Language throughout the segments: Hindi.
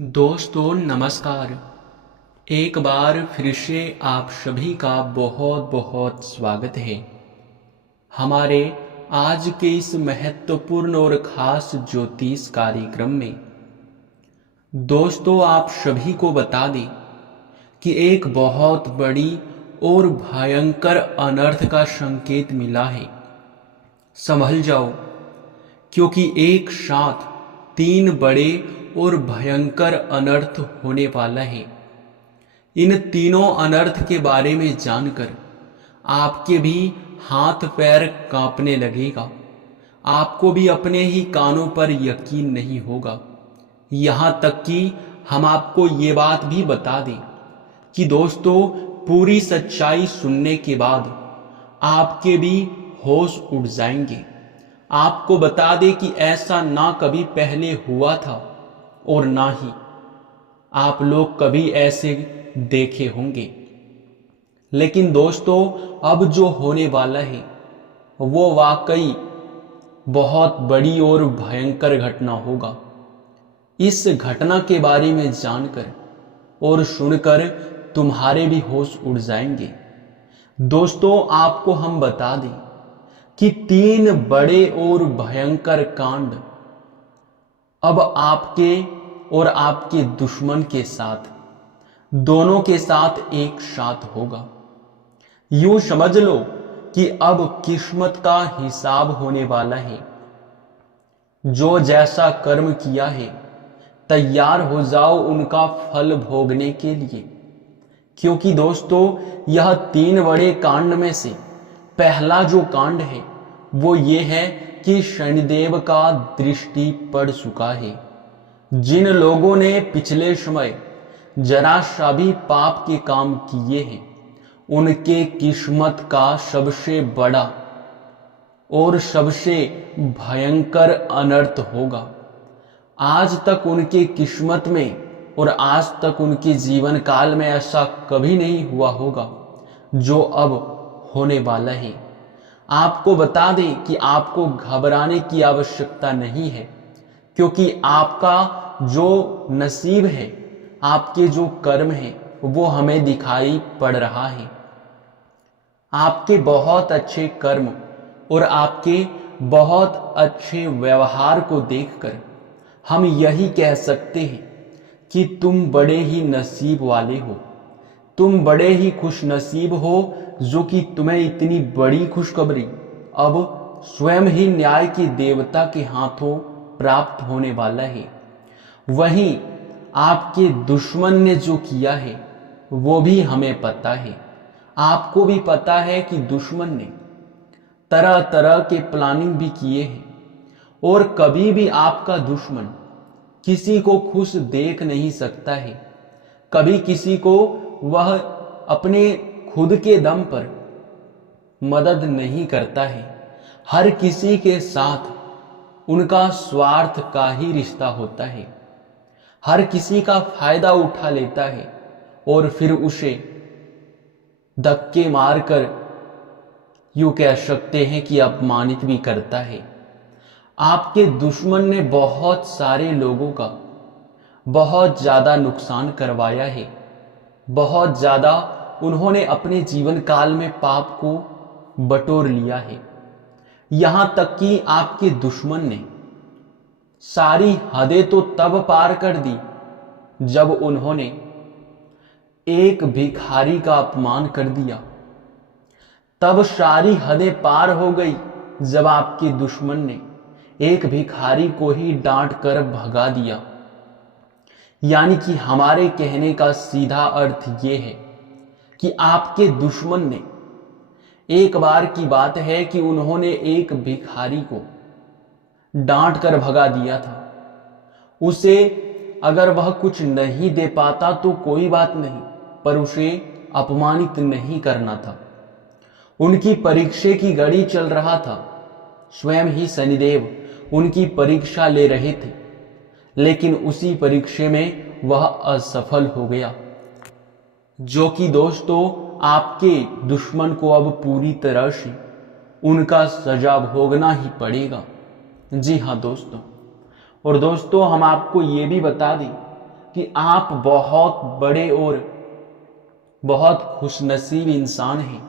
दोस्तों नमस्कार। एक बार फिर से आप सभी का बहुत बहुत स्वागत है हमारे आज के इस महत्वपूर्ण और खास ज्योतिष कार्यक्रम में। दोस्तों आप सभी को बता दें कि एक बहुत बड़ी और भयंकर अनर्थ का संकेत मिला है। संभल जाओ, क्योंकि एक साथ तीन बड़े और भयंकर अनर्थ होने वाला है। इन तीनों अनर्थ के बारे में जानकर आपके भी हाथ पैर कांपने लगेगा। आपको भी अपने ही कानों पर यकीन नहीं होगा। यहाँ तक कि हम आपको ये बात भी बता दें कि दोस्तों पूरी सच्चाई सुनने के बाद आपके भी होश उड़ जाएंगे। आपको बता दें कि ऐसा ना कभी पहले हुआ था और ना ही आप लोग कभी ऐसे देखे होंगे। लेकिन दोस्तों अब जो होने वाला है वो वाकई बहुत बड़ी और भयंकर घटना होगा। इस घटना के बारे में जानकर और सुनकर तुम्हारे भी होश उड़ जाएंगे। दोस्तों आपको हम बता दें कि तीन बड़े और भयंकर कांड अब आपके और आपके दुश्मन के साथ, दोनों के साथ एक साथ होगा। यूं समझ लो कि अब किस्मत का हिसाब होने वाला है। जो जैसा कर्म किया है तैयार हो जाओ उनका फल भोगने के लिए। क्योंकि दोस्तों यह तीन बड़े कांड में से पहला जो कांड है वो ये है कि शनिदेव का दृष्टि पड़ चुका है। जिन लोगों ने पिछले समय जरा सा भी पाप के काम किए हैं उनके किस्मत का सबसे बड़ा और सबसे भयंकर अनर्थ होगा। आज तक उनके किस्मत में और आज तक उनके जीवन काल में ऐसा कभी नहीं हुआ होगा जो अब होने वाला है। आपको बता दें कि आपको घबराने की आवश्यकता नहीं है, क्योंकि आपका जो नसीब है, आपके जो कर्म है वो हमें दिखाई पड़ रहा है। आपके बहुत अच्छे कर्म और आपके बहुत अच्छे व्यवहार को देखकर हम यही कह सकते हैं कि तुम बड़े ही नसीब वाले हो। तुम बड़े ही खुश नसीब हो जो कि तुम्हें इतनी बड़ी खुशखबरी अब स्वयं ही न्याय के देवता के हाथों प्राप्त होने वाला है। वहीं आपके दुश्मन ने जो किया है वो भी हमें पता है। आपको भी पता है कि दुश्मन ने तरह तरह के प्लानिंग भी किए हैं और कभी भी आपका दुश्मन किसी को खुश देख नहीं सकता है। कभी किसी को वह अपने खुद के दम पर मदद नहीं करता है। हर किसी के साथ उनका स्वार्थ का ही रिश्ता होता है। हर किसी का फायदा उठा लेता है और फिर उसे धक्के मारकर यूं कह सकते हैं कि अपमानित भी करता है। आपके दुश्मन ने बहुत सारे लोगों का बहुत ज्यादा नुकसान करवाया है। बहुत ज्यादा उन्होंने अपने जीवन काल में पाप को बटोर लिया है। यहां तक कि आपके दुश्मन ने सारी हदें तो तब पार कर दी जब उन्होंने एक भिखारी का अपमान कर दिया। तब सारी हदें पार हो गई जब आपके दुश्मन ने एक भिखारी को ही डांट कर भगा दिया। यानी कि हमारे कहने का सीधा अर्थ यह है कि आपके दुश्मन ने, एक बार की बात है कि उन्होंने एक भिखारी को डांट कर भगा दिया था। उसे अगर वह कुछ नहीं दे पाता तो कोई बात नहीं, पर उसे अपमानित नहीं करना था। उनकी परीक्षा की घड़ी चल रहा था। स्वयं ही शनिदेव उनकी परीक्षा ले रहे थे, लेकिन उसी परीक्षा में वह असफल हो गया। जो कि दोस्तों आपके दुश्मन को अब पूरी तरह से उनका सजा भोगना ही पड़ेगा। जी हाँ दोस्तों। और दोस्तों हम आपको ये भी बता दें कि आप बहुत बड़े और बहुत खुशनसीब इंसान हैं,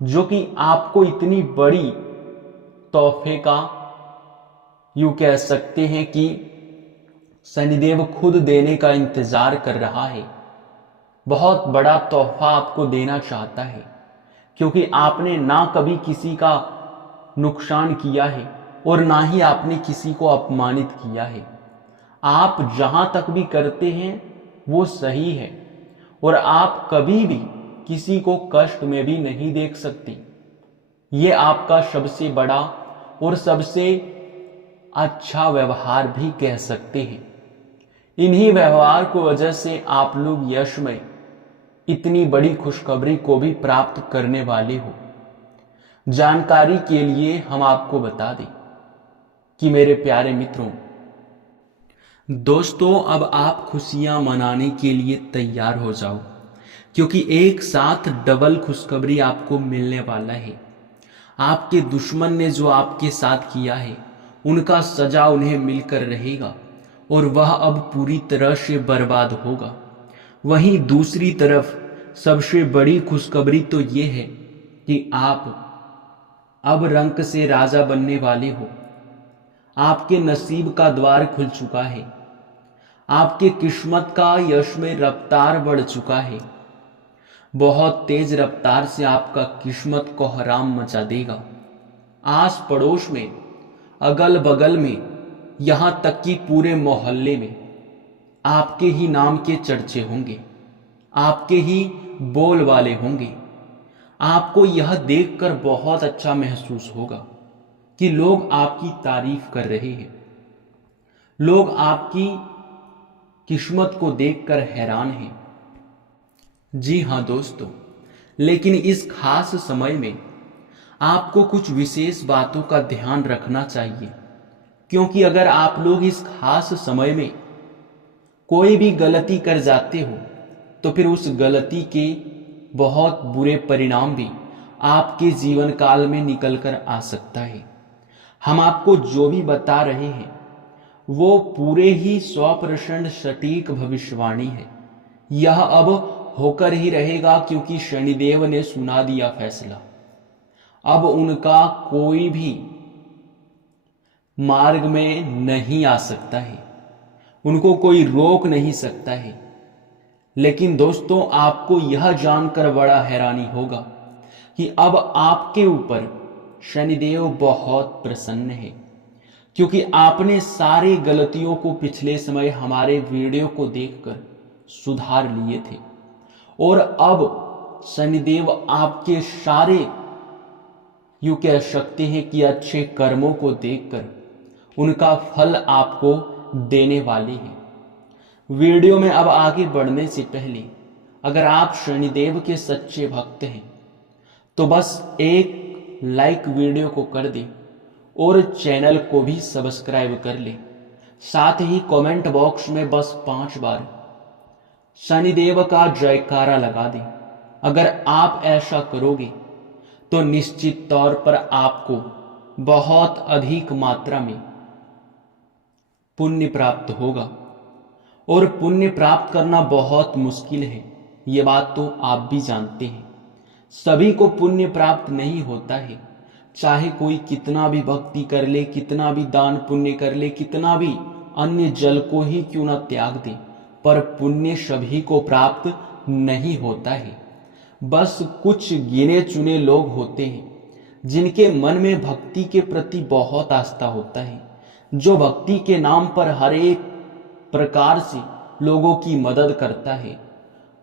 जो कि आपको इतनी बड़ी तोहफे का यूं कह सकते हैं कि शनिदेव खुद देने का इंतजार कर रहा है। बहुत बड़ा तोहफा आपको देना चाहता है, क्योंकि आपने ना कभी किसी का नुकसान किया है और ना ही आपने किसी को अपमानित किया है। आप जहां तक भी करते हैं वो सही है, और आप कभी भी किसी को कष्ट में भी नहीं देख सकते। ये आपका सबसे बड़ा और सबसे अच्छा व्यवहार भी कह सकते हैं। इन्हीं व्यवहार को वजह से आप लोग यश में इतनी बड़ी खुशखबरी को भी प्राप्त करने वाले हो। जानकारी के लिए हम आपको बता दें कि मेरे प्यारे मित्रों, दोस्तों, अब आप खुशियां मनाने के लिए तैयार हो जाओ, क्योंकि एक साथ डबल खुशखबरी आपको मिलने वाला है। आपके दुश्मन ने जो आपके साथ किया है उनका सजा उन्हें मिलकर रहेगा, और वह अब पूरी तरह से बर्बाद होगा। वहीं दूसरी तरफ सबसे बड़ी खुशखबरी तो ये है कि आप अब रंक से राजा बनने वाले हो। आपके नसीब का द्वार खुल चुका है। आपके किस्मत का यश में रफ्तार बढ़ चुका है। बहुत तेज रफ्तार से आपका किस्मत को हराम मचा देगा। आस पड़ोस में, अगल बगल में, यहां तक कि पूरे मोहल्ले में आपके ही नाम के चर्चे होंगे, आपके ही बोल वाले होंगे। आपको यह देखकर बहुत अच्छा महसूस होगा कि लोग आपकी तारीफ कर रहे हैं। लोग आपकी किस्मत को देखकर हैरान हैं। जी हां दोस्तों, लेकिन इस खास समय में आपको कुछ विशेष बातों का ध्यान रखना चाहिए, क्योंकि अगर आप लोग इस खास समय में कोई भी गलती कर जाते हो तो फिर उस गलती के बहुत बुरे परिणाम भी आपके जीवन काल में निकल कर आ सकता है। हम आपको जो भी बता रहे हैं वो पूरे ही 100% सटीक भविष्यवाणी है। यह अब होकर ही रहेगा, क्योंकि शनिदेव ने सुना दिया फैसला। अब उनका कोई भी मार्ग में नहीं आ सकता है, उनको कोई रोक नहीं सकता है। लेकिन दोस्तों, आपको यह जानकर बड़ा हैरानी होगा कि अब आपके ऊपर शनिदेव बहुत प्रसन्न है, क्योंकि आपने सारे गलतियों को पिछले समय हमारे वीडियो को देखकर सुधार लिए थे, और अब शनिदेव आपके सारे यूं कह सकते हैं कि अच्छे कर्मों को देखकर उनका फल आपको देने वाले हैं। वीडियो में अब आगे बढ़ने से पहले अगर आप शनिदेव के सच्चे भक्त हैं तो बस एक लाइक वीडियो को कर दें और चैनल को भी सब्सक्राइब कर लें। साथ ही कमेंट बॉक्स में बस 5 बार शनिदेव का जयकारा लगा दें। अगर आप ऐसा करोगे तो निश्चित तौर पर आपको बहुत अधिक मात्रा में पुण्य प्राप्त होगा, और पुण्य प्राप्त करना बहुत मुश्किल है, ये बात तो आप भी जानते हैं। सभी को पुण्य प्राप्त नहीं होता है, चाहे कोई कितना भी भक्ति कर ले, कितना भी दान पुण्य कर ले, कितना भी अन्य जल को ही क्यों ना त्याग दे, पर पुण्य सभी को प्राप्त नहीं होता है। बस कुछ गिने चुने लोग होते हैं जिनके मन में भक्ति के प्रति बहुत आस्था होता है, जो भक्ति के नाम पर हर एक प्रकार से लोगों की मदद करता है।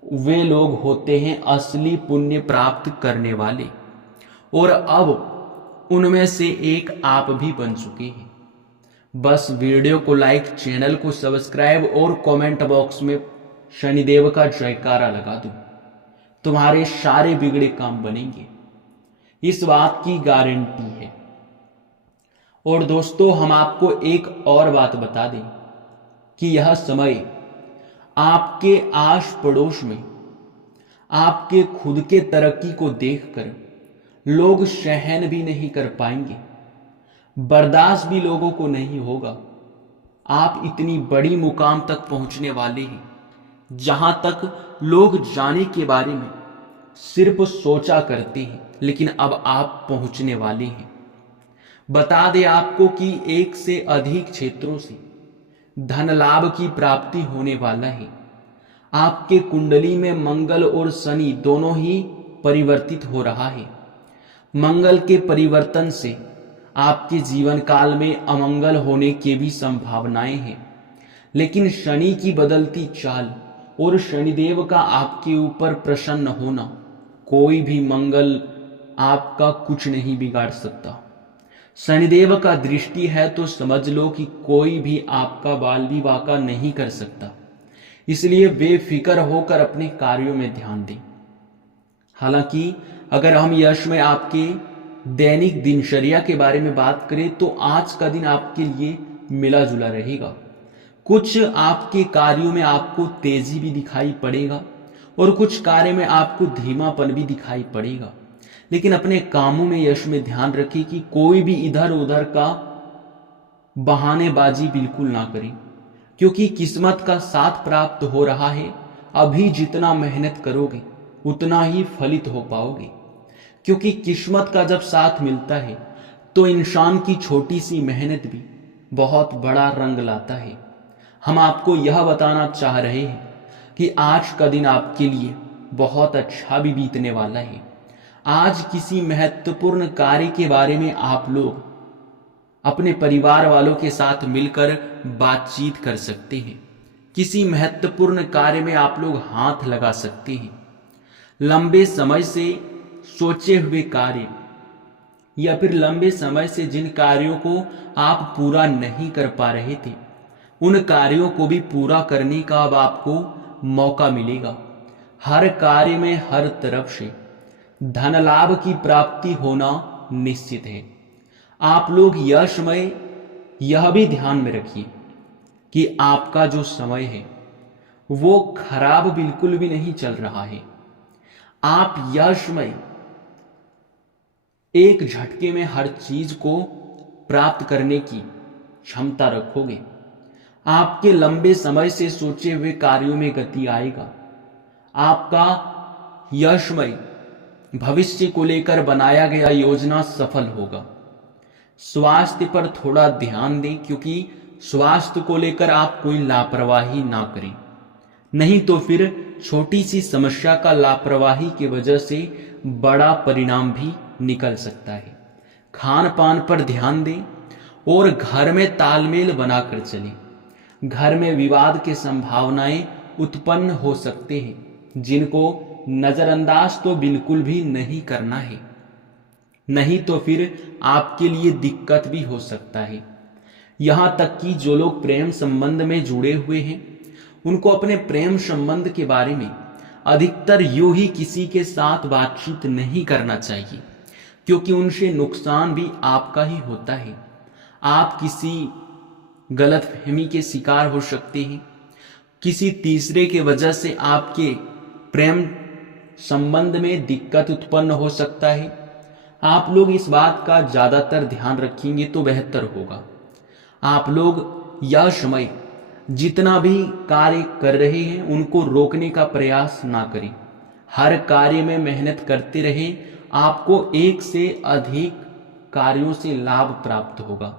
वे लोग होते हैं असली पुण्य प्राप्त करने वाले, और अब उनमें से एक आप भी बन चुके हैं। बस वीडियो को लाइक, चैनल को सब्सक्राइब और कमेंट बॉक्स में शनिदेव का जयकारा लगा दो। तुम्हारे सारे बिगड़े काम बनेंगे, इस बात की गारंटी है। और दोस्तों, हम आपको एक और बात बता दें कि यह समय आपके आस पड़ोस में आपके खुद के तरक्की को देखकर लोग सहन भी नहीं कर पाएंगे, बर्दाश्त भी लोगों को नहीं होगा। आप इतनी बड़ी मुकाम तक पहुंचने वाले हैं जहां तक लोग जाने के बारे में सिर्फ सोचा करते हैं, लेकिन अब आप पहुंचने वाले हैं। बता दें आपको कि एक से अधिक क्षेत्रों से धन लाभ की प्राप्ति होने वाला है। आपके कुंडली में मंगल और शनि दोनों ही परिवर्तित हो रहा है। मंगल के परिवर्तन से आपके जीवन काल में अमंगल होने की भी संभावनाएं हैं, लेकिन शनि की बदलती चाल और शनिदेव का आपके ऊपर प्रसन्न होना, कोई भी मंगल आपका कुछ नहीं बिगाड़ सकता। शनिदेव का दृष्टि है तो समझ लो कि कोई भी आपका बाल विवाह का नहीं कर सकता। इसलिए बेफिक्र होकर अपने कार्यों में ध्यान दें। हालांकि अगर हम यश में आपके दैनिक दिनचर्या के बारे में बात करें तो आज का दिन आपके लिए मिला जुला रहेगा। कुछ आपके कार्यों में आपको तेजी भी दिखाई पड़ेगा और कुछ कार्य में आपको धीमापन भी दिखाई पड़ेगा, लेकिन अपने कामों में यश में ध्यान रखें कि कोई भी इधर उधर का बहानेबाजी बिल्कुल ना करें, क्योंकि किस्मत का साथ प्राप्त हो रहा है। अभी जितना मेहनत करोगे उतना ही फलित हो पाओगे, क्योंकि किस्मत का जब साथ मिलता है तो इंसान की छोटी सी मेहनत भी बहुत बड़ा रंग लाता है। हम आपको यह बताना चाह रहे हैं कि आज का दिन आपके लिए बहुत अच्छा भी बीतने वाला है। आज किसी महत्वपूर्ण कार्य के बारे में आप लोग अपने परिवार वालों के साथ मिलकर बातचीत कर सकते हैं। किसी महत्वपूर्ण कार्य में आप लोग हाथ लगा सकते हैं। लंबे समय से सोचे हुए कार्य या फिर लंबे समय से जिन कार्यों को आप पूरा नहीं कर पा रहे थे, उन कार्यों को भी पूरा करने का अब आपको मौका मिलेगा। हर कार्य में हर तरफ से धन लाभ की प्राप्ति होना निश्चित है। आप लोग यशमय यह भी ध्यान में रखिए कि आपका जो समय है वो खराब बिल्कुल भी नहीं चल रहा है। आप यशमय एक झटके में हर चीज को प्राप्त करने की क्षमता रखोगे। आपके लंबे समय से सोचे हुए कार्यों में गति आएगा। आपका यशमय भविष्य को लेकर बनाया गया योजना सफल होगा। स्वास्थ्य पर थोड़ा ध्यान दें, क्योंकि स्वास्थ्य को लेकर आप कोई लापरवाही ना करें, नहीं तो फिर छोटी सी समस्या का लापरवाही की वजह से बड़ा परिणाम भी निकल सकता है। खान पान पर ध्यान दें और घर में तालमेल बनाकर चलें। घर में विवाद की संभावनाएं उत्पन्न हो सकते हैं, जिनको नजरअंदाज तो बिल्कुल भी नहीं करना है, नहीं तो फिर आपके लिए दिक्कत भी हो सकता है। यहां तक कि जो लोग प्रेम संबंध में जुड़े हुए हैं, उनको अपने प्रेम संबंध के बारे में अधिकतर यूं ही किसी के साथ बातचीत नहीं करना चाहिए, क्योंकि उनसे नुकसान भी आपका ही होता है। आप किसी गलतफहमी के शिकार हो सकते हैं। किसी तीसरे के वजह से आपके प्रेम संबंध में दिक्कत उत्पन्न हो सकता है। आप लोग इस बात का ज्यादातर ध्यान रखेंगे तो बेहतर होगा। आप लोग यह समय जितना भी कार्य कर रहे हैं उनको रोकने का प्रयास ना करें। हर कार्य में मेहनत करते रहें। आपको एक से अधिक कार्यों से लाभ प्राप्त होगा।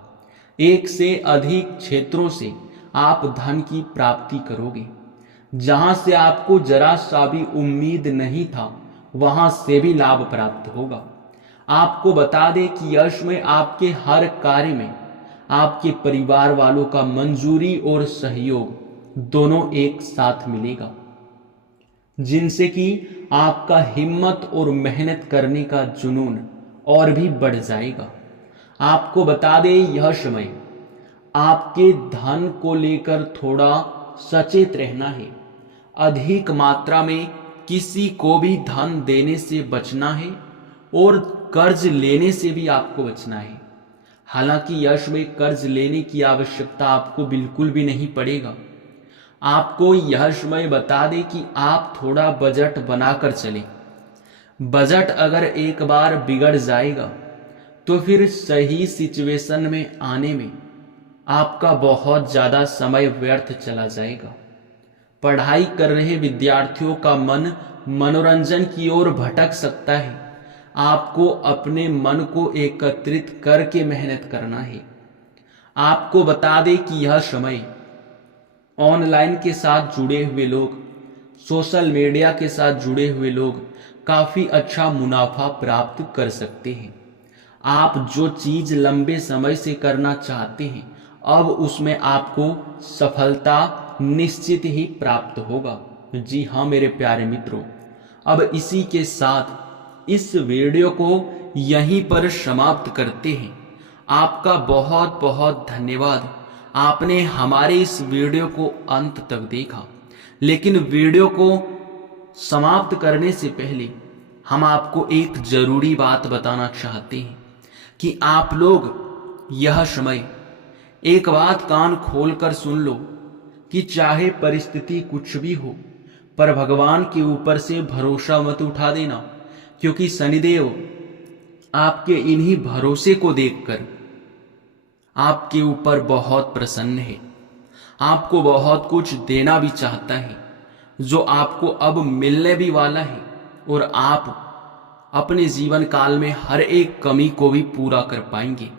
एक से अधिक क्षेत्रों से आप धन की प्राप्ति करोगे। जहां से आपको जरा सा भी उम्मीद नहीं था, वहां से भी लाभ प्राप्त होगा। आपको बता दें कि यश में आपके हर कार्य में आपके परिवार वालों का मंजूरी और सहयोग दोनों एक साथ मिलेगा, जिनसे कि आपका हिम्मत और मेहनत करने का जुनून और भी बढ़ जाएगा। आपको बता दें यह समय आपके धन को लेकर थोड़ा सचेत रहना है। अधिक मात्रा में किसी को भी धन देने से बचना है और कर्ज लेने से भी आपको बचना है। हालांकि यश में कर्ज लेने की आवश्यकता आपको बिल्कुल भी नहीं पड़ेगा। आपको यह समय बता दें कि आप थोड़ा बजट बनाकर चलें। बजट अगर एक बार बिगड़ जाएगा तो फिर सही सिचुएशन में आने में आपका बहुत ज़्यादा समय व्यर्थ चला जाएगा। पढ़ाई कर रहे विद्यार्थियों का मन मनोरंजन की ओर भटक सकता है। आपको अपने मन को एकत्रित करके मेहनत करना है। आपको बता दें कि यह समय ऑनलाइन के साथ जुड़े हुए लोग, सोशल मीडिया के साथ जुड़े हुए लोग काफ़ी अच्छा मुनाफा प्राप्त कर सकते हैं। आप जो चीज़ लंबे समय से करना चाहते हैं, अब उसमें आपको सफलता निश्चित ही प्राप्त होगा। जी हाँ मेरे प्यारे मित्रों, अब इसी के साथ इस वीडियो को यहीं पर समाप्त करते हैं। आपका बहुत बहुत धन्यवाद। आपने हमारे इस वीडियो को अंत तक देखा। लेकिन वीडियो को समाप्त करने से पहले हम आपको एक जरूरी बात बताना चाहते हैं कि आप लोग यह समय एक बात कान खोलकर सुन लो कि चाहे परिस्थिति कुछ भी हो, पर भगवान के ऊपर से भरोसा मत उठा देना, क्योंकि शनिदेव आपके इन्हीं भरोसे को देखकर आपके ऊपर बहुत प्रसन्न है। आपको बहुत कुछ देना भी चाहता है, जो आपको अब मिलने भी वाला है, और आप अपने जीवन काल में हर एक कमी को भी पूरा कर पाएंगे।